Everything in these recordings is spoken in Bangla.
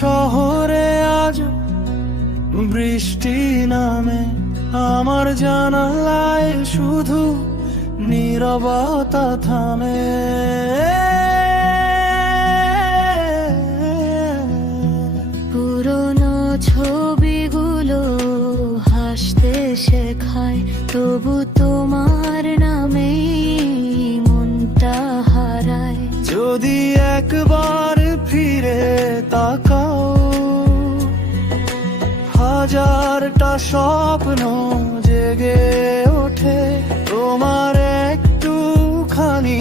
শহরে আজ বৃষ্টি নামে, আমার জানালায় শুধু নীরবতা থামে। পুরনো ছবিগুলো হাসতে শেখায়, তবু তোমার নামেই মনটা হারায়। যদি একবার ফিরে তাকাও, হাজারটা স্বপ্ন জেগে ওঠে তোমার একটুখানি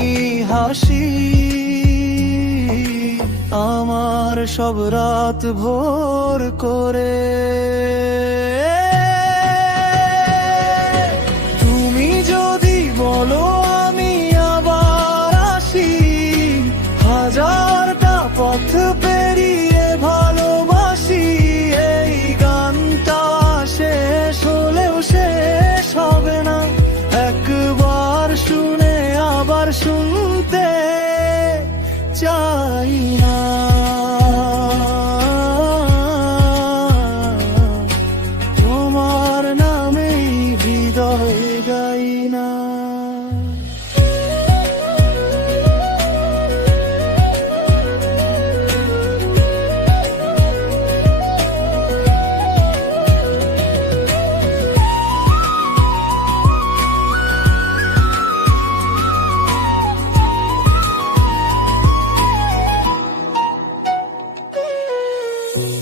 হাসি। আমার সব রাত ভোর করে। তুমি যদি বলো আমি আবার আসি, হাজারটা পথ পেরিয়ে ভালোবাসি। এই গানটা শেষ হলেও শেষ হবে না, একবার শুনে আবার শুনতে চাই না। তোমার নামেই হৃদয় গাই না।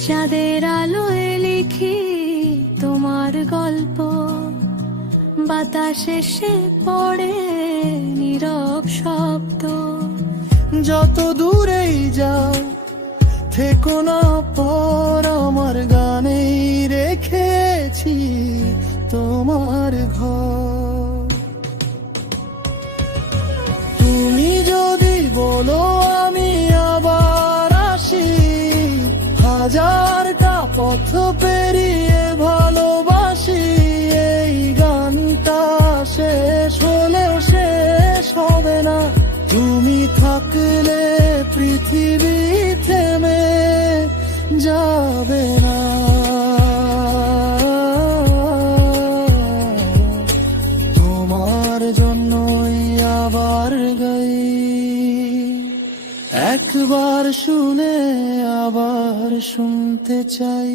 চাঁদের আলোয় লিখি তোমার গল্প, বাতাসে সে পড়ে নীরব শব্দ। যত দূরেই যাও থেকো না পর, আমার গানেই রেখেছি তোমার ঘর। তুমি যদি বলো আমি আবার আসি, হাজারটা পথ পেরিয়ে ভালোবাসি। এই গানটা শেষ হলেও শেষ হবে না, তুমি থাকলে পৃথিবী থেমে যাবে না। তোমার জন্যই আবার গাই, একবার শুনে আবার শুনতে চাই।